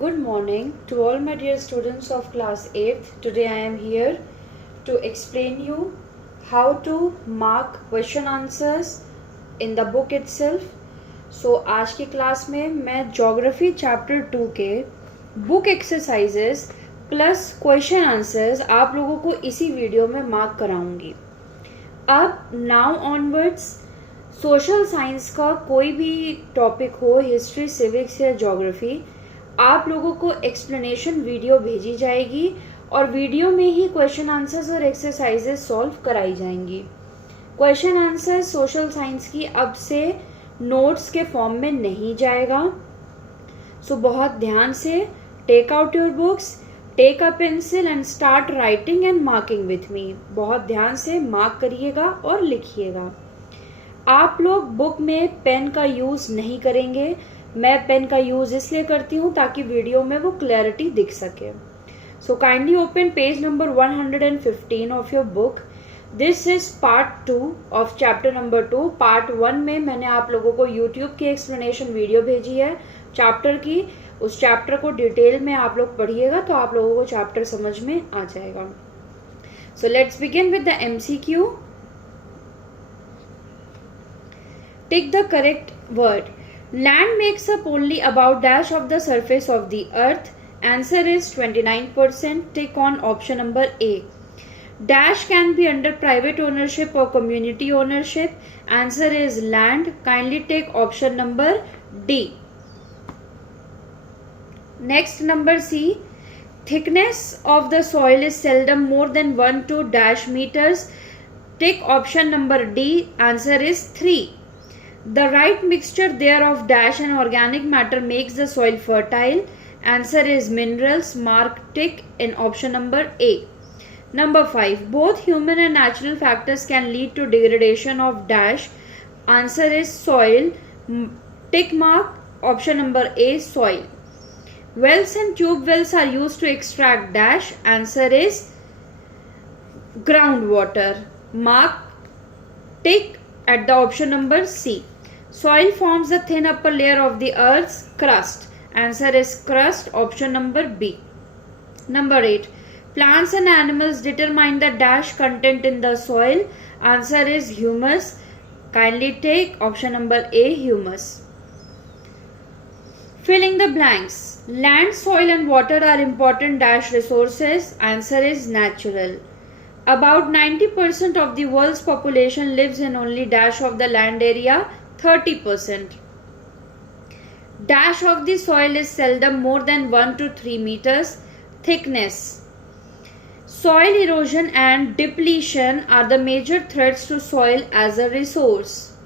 Good morning to all my dear students of class 8th. Today I am here to explain you how to mark question answers in the book itself. So आज की क्लास में मैं geography chapter 2 के book exercises plus question answers आप लोगों को इसी वीडियो में मार्क कराऊंगी. अब नाउ ऑनवर्ड्स सोशल साइंस का कोई भी टॉपिक हो, हिस्ट्री, सिविक्स या ज्योग्राफी, आप लोगों को एक्सप्लेनेशन वीडियो भेजी जाएगी और वीडियो में ही क्वेश्चन आंसर्स और एक्सरसाइजेस सॉल्व कराई जाएंगी. क्वेश्चन आंसर्स सोशल साइंस की अब से नोट्स के फॉर्म में नहीं जाएगा. सो बहुत ध्यान से take out your books, take a pencil and start writing and marking with me. बहुत ध्यान से मार्क करिएगा और लिखिएगा. आप लोग बुक में पेन का यूज नहीं करेंगे. मैं पेन का यूज इसलिए करती हूँ ताकि वीडियो में वो क्लैरिटी दिख सके. So kindly open page number 115 of your book. This is part 2 of chapter number 2. पार्ट 1 में मैंने आप लोगों को यूट्यूब की एक्सप्लेनेशन वीडियो भेजी है चैप्टर की. उस चैप्टर को डिटेल में आप लोग पढ़िएगा तो आप लोगों को चैप्टर समझ में आ जाएगा. So let's begin with the MCQ. Tick the correct word. Land makes up only about dash of the surface of the earth. Answer is 29%. Tick on option number A. Dash can be under private ownership or community ownership. Answer is land. Kindly take option number D. Next, number C. Thickness of the soil is seldom more than 1 to dash meters. Tick option number D. Answer is 3. The right mixture thereof dash and organic matter makes the soil fertile. Answer is minerals. Mark tick in option number A. Number 5. Both human and natural factors can lead to degradation of dash. Answer is soil. Tick mark option number A, soil. Wells and tube wells are used to extract dash. Answer is groundwater. Mark tick at the option number C. Soil forms the thin upper layer of the earth's crust. Answer is crust. Option number B. Number 8. Plants and animals determine the dash content in the soil. Answer is humus. Kindly take option number A, humus. Filling the blanks. Land, soil and water are important dash resources. Answer is natural. About 90% of the world's population lives in only dash of the land area, 30%. Dash of the soil is seldom more than 1 to 3 meters thickness. Soil erosion and depletion are the major threats to soil as a resource.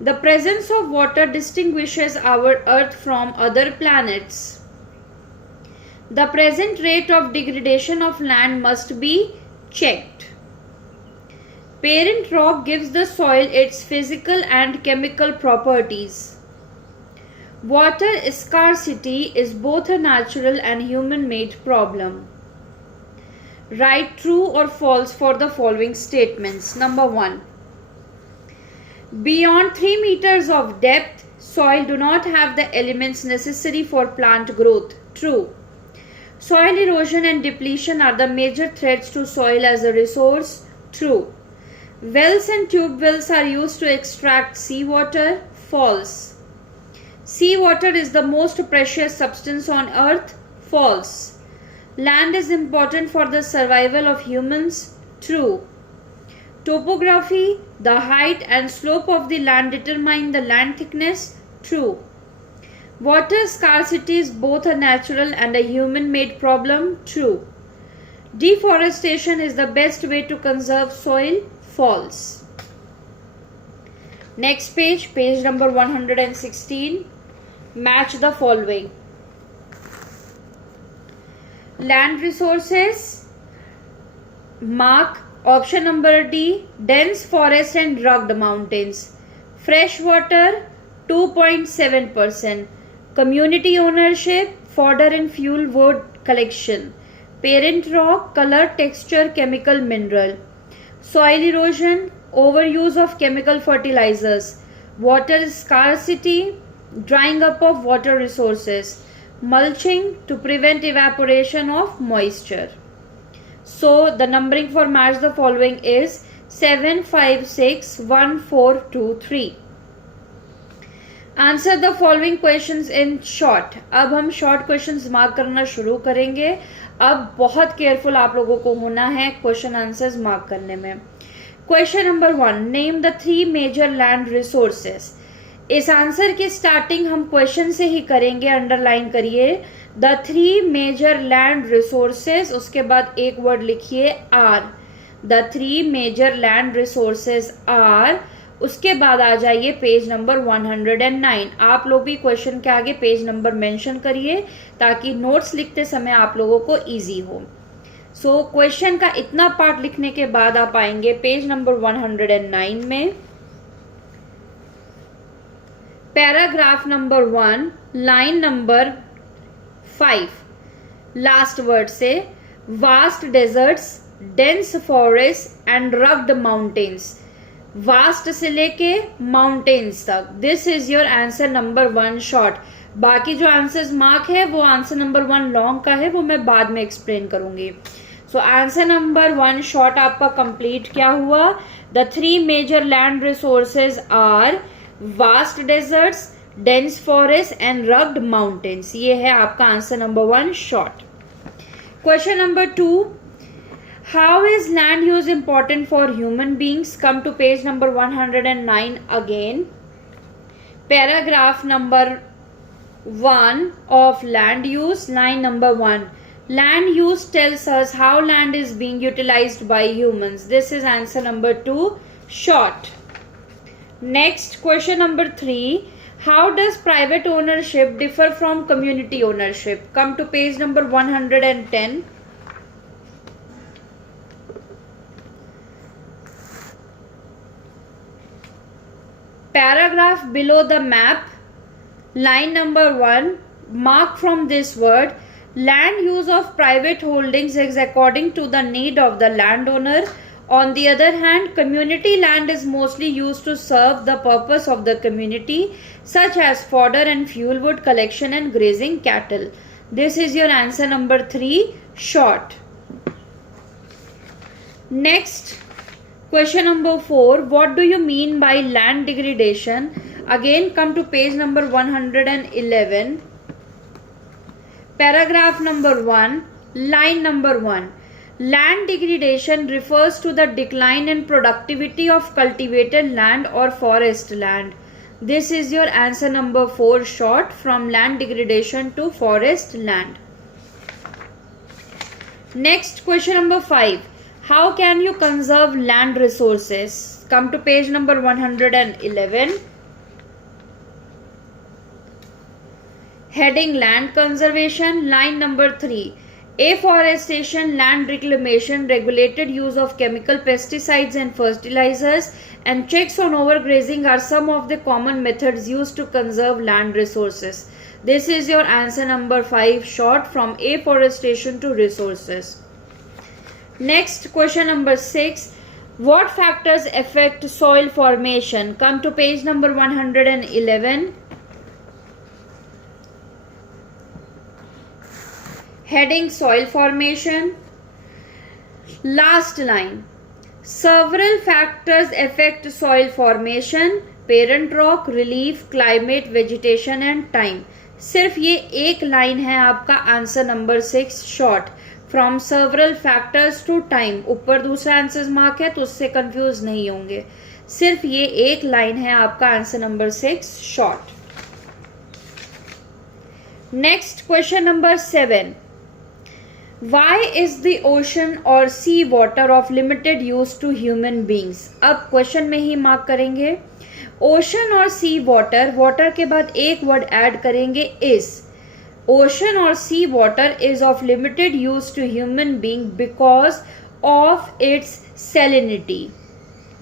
The presence of water distinguishes our Earth from other planets. The present rate of degradation of land must be checked. Parent rock gives the soil its physical and chemical properties. Water scarcity is both a natural and human-made problem. Write true or false for the following statements. Number 1. Beyond 3 meters of depth, soil do not have the elements necessary for plant growth. True. Soil erosion and depletion are the major threats to soil as a resource. True. Wells and tube wells are used to extract seawater. False. Seawater is the most precious substance on earth. False. Land is important for the survival of humans. True. Topography, the height and slope of the land determine the land thickness. True. Water scarcity is both a natural and a human-made problem. True. Deforestation is the best way to conserve soil. False. Next page, page number 116. Match the following. Land resources. Mark option number D, dense forest and rugged mountains. Fresh water, 2.7%. Community ownership, fodder and fuel wood collection. Parent rock, color, texture, chemical, mineral. Soil erosion, overuse of chemical fertilizers. Water scarcity, drying up of water resources. mulching to prevent evaporation of moisture. So the numbering for match the following is 7, 5, 6, 1, 4, 2, 3. Answer the following questions in short. अब हम short questions mark करना शुरू करेंगे. अब बहुत केयरफुल आप लोगों को होना है क्वेश्चन आंसर्स मार्क करने में. Question number 1, name the 3 major land resources. इस आंसर की स्टार्टिंग हम क्वेश्चन से ही करेंगे. अंडरलाइन करिए द 3 मेजर लैंड रिसोर्सेस, उसके बाद एक वर्ड लिखिए are. The 3 major land resources are. उसके बाद आ जाइए पेज नंबर 109. आप लोग भी क्वेश्चन के आगे पेज नंबर मेंशन करिए ताकि नोट्स लिखते समय आप लोगों को इजी हो. सो क्वेश्चन का इतना पार्ट लिखने के बाद आप आएंगे पेज नंबर 109 में. Paragraph number 1, line number 5, last word से vast deserts, dense forest and rugged mountains. Vast से लेके माउंटेन्स तक. This is your answer number 1 short. बाकी जो आंसर्स मार्क है वो आंसर नंबर 1 लॉन्ग का है, वो मैं बाद में एक्सप्लेन करूंगी. सो आंसर नंबर 1 शॉर्ट आपका कंप्लीट क्या हुआ? The 3 major land resources are vast deserts, dense forest and rugged mountains. ये है आपका answer number 1 short. Question number 2, how is land use important for human beings? Come to page number 109 again. Paragraph number 1 of land use, line number 1. Land use tells us how land is being utilized by humans. This is answer number 2 short. Next, question number 3. How does private ownership differ from community ownership? Come to page number 110. Paragraph below the map, line number 1, mark from this word. Land use of private holdings is according to the need of the landowner. On the other hand, community land is mostly used to serve the purpose of the community, such as fodder and fuel wood collection and grazing cattle. This is your answer number 3 short. Next, question number 4, what do you mean by land degradation? Again come to page number 111. Paragraph number 1, line number 1. Land degradation refers to the decline in productivity of cultivated land or forest land. This is your answer number 4 short, from land degradation to forest land. Next, question number 5. How can you conserve land resources? Come to page number 111. Heading land conservation, line number 3. Afforestation, land reclamation, regulated use of chemical pesticides and fertilizers, and checks on overgrazing are some of the common methods used to conserve land resources. This is your answer number 5 short, from afforestation to resources. Next, question number 6. What factors affect soil formation? Come to page number 111. Heading soil formation. Last line. Several factors affect soil formation: parent rock, relief, climate, vegetation and time. सिर्फ ये एक line है आपका answer number 6 short, from several factors to time. ऊपर दूसरा answer mark है तो उससे कंफ्यूज नहीं होंगे. सिर्फ ये एक लाइन है आपका answer number 6 short. Next, question number 7. Why is the ocean or sea water of limited use to human beings? अब क्वेश्चन में ही मार्क करेंगे. ओशन और सी वाटर, वाटर के बाद एक वर्ड ऐड करेंगे इज. ओशन और sea water is of limited use to human being because of its salinity,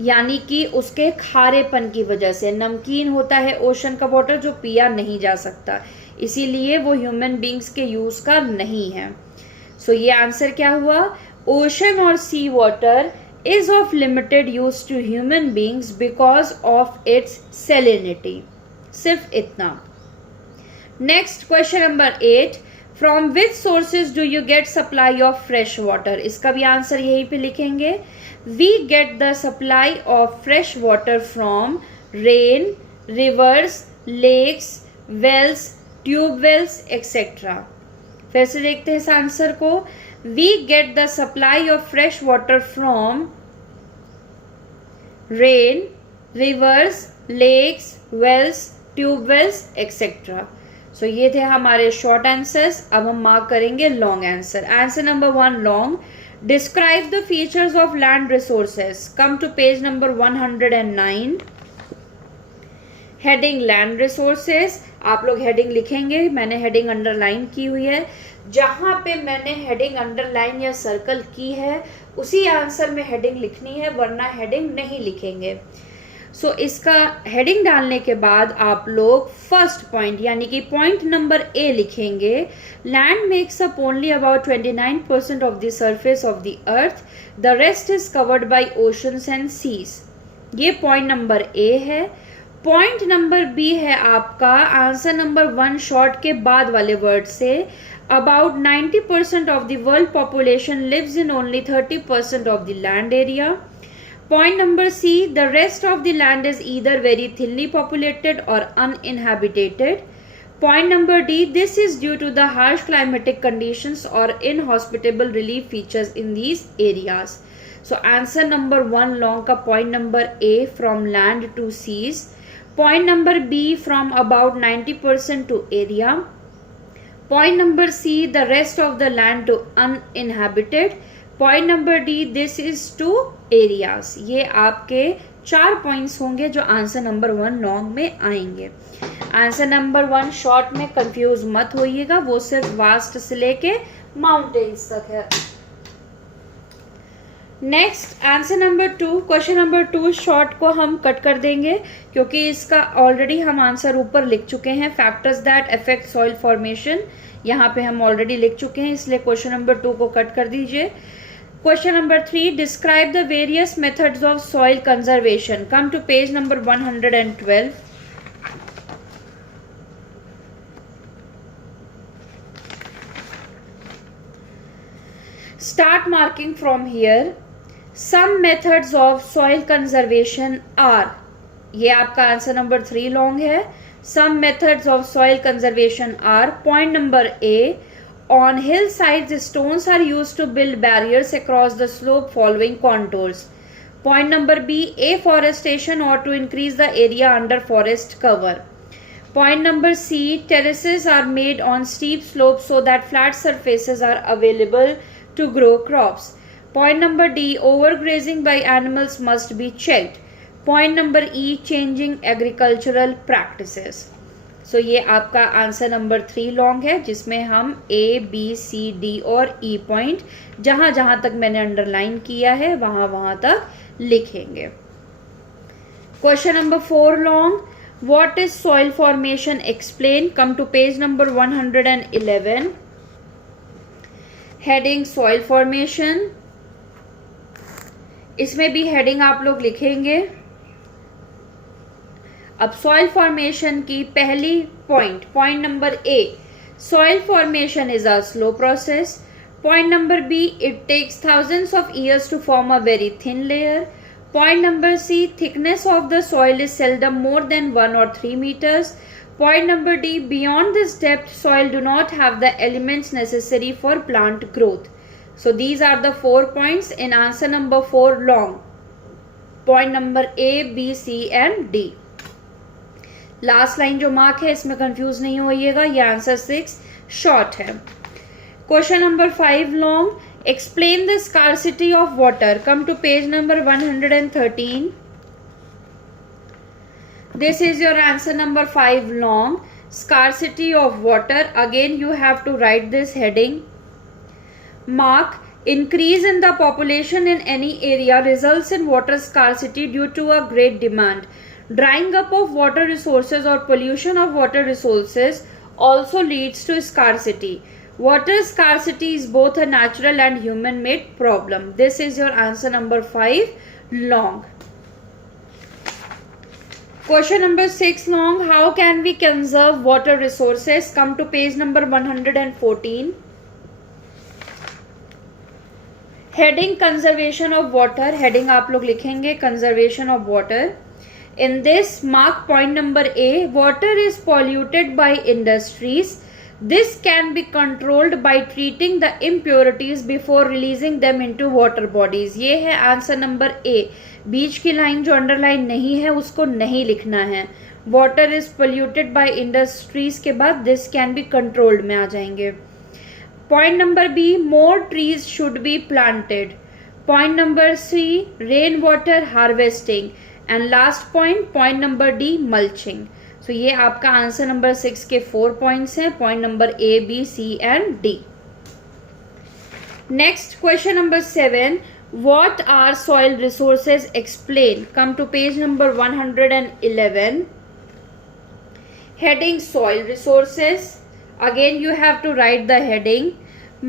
यानी कि उसके खारेपन की वजह से. नमकीन होता है ओशन का वाटर जो पिया नहीं जा सकता, इसीलिए वो ह्यूमन बीइंग्स के यूज का नहीं है. सो ये आंसर क्या हुआ? ओशन और sea water is of limited use to human beings because of its salinity. सिर्फ इतना. Next question number 8, from which sources do you get supply of fresh water? इसका भी आंसर यहीं पे लिखेंगे. We get the supply of fresh water from rain, rivers, lakes, wells, tube wells etcetera. फिर से देखते हैं इस आंसर को. We get the supply of fresh water from rain, rivers, lakes, wells, tube wells etcetera. So ये थे हमारे short answers. अब हम मार्क करेंगे long answer. Answer number 1 long. Describe the features of land resources. Come to page number 109. Heading land resources. आप लोग हेडिंग लिखेंगे, मैंने हेडिंग अंडरलाइन की हुई है. जहां पे मैंने हेडिंग अंडरलाइन या सर्कल की है उसी आंसर में हेडिंग लिखनी है, वरना हेडिंग नहीं लिखेंगे. सो इसका हेडिंग डालने के बाद आप लोग फर्स्ट पॉइंट यानी कि पॉइंट नंबर ए लिखेंगे. Land makes up only about 29% of the surface of the earth. The rest is covered by oceans and seas. ये पॉइंट नंबर ए है. पॉइंट नंबर बी है आपका आंसर नंबर 1 शॉर्ट के बाद वाले वर्ड से. About 90% of the world population lives in only 30% of the land area. Point number C, the rest of the land is either very thinly populated और uninhabited. Point number D, this is due to the harsh climatic conditions और inhospitable relief features in these areas. So answer number 1 long का point number A from land to seas. Point number B, from about 90% to area. Point number C, the rest of the land to uninhabited. Point number D, this is to areas. ये आपके 4 पॉइंट्स होंगे जो answer number 1 लॉन्ग में आएंगे. Answer number 1 शॉर्ट में कंफ्यूज मत होइएगा, वो सिर्फ वास्ट से लेके माउंटेन्स तक है. Next answer number 2. Question number 2 शॉर्ट को हम कट कर देंगे क्योंकि इसका ऑलरेडी हम आंसर ऊपर लिख चुके हैं. Factors that affect soil formation यहाँ पे हम ऑलरेडी लिख चुके हैं, इसलिए क्वेश्चन नंबर 2 को कट कर दीजिए. Question number 3, describe the various methods of soil conservation. Come to page number 112. Start marking from here. Some methods of soil conservation are. ये आपका आंसर नंबर 3 लॉन्ग है. Some methods of soil conservation are. Point number A, on hillsides stones are used to build barriers across the slope following contours. Point number B, afforestation or to increase the area under forest cover. Point number C, terraces are made on steep slopes so that flat surfaces are available to grow crops. Point number D, overgrazing by animals must be checked. Point number E, changing agricultural practices. So ये आपका answer number 3 लॉन्ग है जिसमें हम A, B, C, D और E point जहां जहां तक मैंने अंडरलाइन किया है वहां वहां तक लिखेंगे. Question number 4 long. What is soil formation? Explain. Come to page number 111. Heading soil formation. इसमें भी हेडिंग आप लोग लिखेंगे. अब सॉइल फॉर्मेशन की पहली point number A, soil formation is a slow process. Point number B, it takes thousands of years to form a very thin layer. Point number C, thickness of the soil is seldom more than 1 or 3 meters. Point number D, beyond this depth, soil do not have the elements necessary for plant growth. So these are the 4 points in answer number 4 long. Point number A, B, C and D. Last line जो mark है इसमें confuse नहीं होइएगा, ये answer 6 short है. Question number 5 long. Explain the scarcity of water. Come to page number 113. This is your answer number 5 long. Scarcity of water. Again you have to write this heading. Mark, increase in the population in any area results in water scarcity due to a great demand. Drying up of water resources or pollution of water resources also leads to scarcity. Water scarcity is both a natural and human made problem. This is your answer number 5 long. Question number 6 long. How can we conserve water resources? Come to page number 114. Heading conservation of water. Heading आप लोग लिखेंगे conservation of water. In this, mark point number A. Water is polluted by industries. This can be controlled by treating the impurities before releasing them into water bodies. ये है answer number A. बीच की लाइन जो अंडरलाइन नहीं है उसको नहीं लिखना है. Water is polluted by industries के बाद दिस कैन बी कंट्रोल्ड में आ जाएंगे. Point number B, more trees should be planted. Point number C, rain water harvesting. And last point number D, mulching. So ये आपका आंसर नंबर 6 के 4 points हैं. Point number A, B, C and D. Next question number 7. What are soil resources? Explain. Come to page number 111. Heading soil resources. Again you have to write the heading.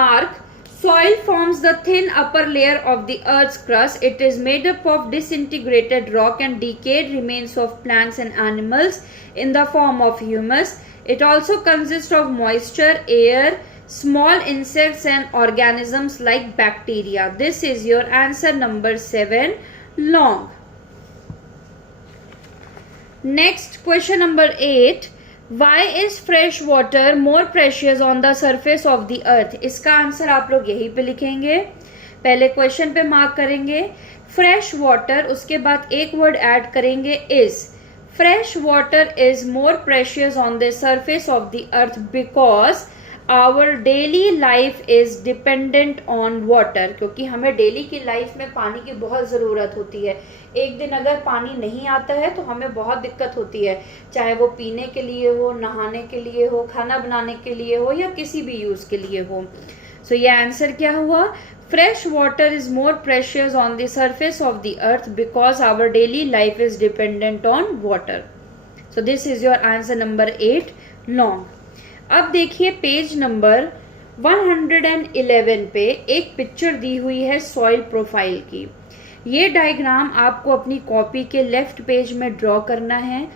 Mark. Soil forms the thin upper layer of the earth's crust. It is made up of disintegrated rock and decayed remains of plants and animals in the form of humus. It also consists of moisture, air, small insects and organisms like bacteria. This is your answer number 7 long. Next question number 8. Why is fresh water more precious on the surface of the earth? इसका आंसर आप लोग यहीं पे लिखेंगे. पहले क्वेश्चन पे मार्क करेंगे fresh water, उसके बाद एक वर्ड ऐड करेंगे is. Fresh water is more precious on the surface of the earth because our daily life is dependent on water. क्योंकि हमें डेली की लाइफ में पानी की बहुत ज़रूरत होती है. एक दिन अगर पानी नहीं आता है तो हमें बहुत दिक्कत होती है, चाहे वो पीने के लिए हो, नहाने के लिए हो, खाना बनाने के लिए हो या किसी भी यूज़ के लिए हो. सो ये आंसर क्या हुआ? Fresh water is more precious on the surface of the earth because our daily life is dependent on water. So this is your answer number 8 long. अब देखिए पेज नंबर 111 पे एक पिक्चर दी हुई है सॉइल प्रोफाइल की. ये डायग्राम आपको अपनी कॉपी के लेफ्ट पेज में ड्रॉ करना है.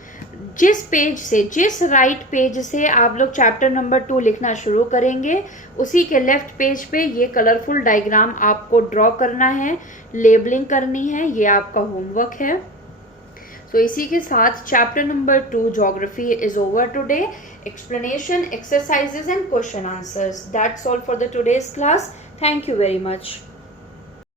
जिस राइट पेज से आप लोग चैप्टर नंबर 2 लिखना शुरू करेंगे उसी के लेफ्ट पेज पे ये कलरफुल डायग्राम आपको ड्रॉ करना है, लेबलिंग करनी है. ये आपका होमवर्क है. So इसी के साथ chapter number 2 geography is over today. Explanation, exercises and question answers. That's all for the today's class. Thank you very much.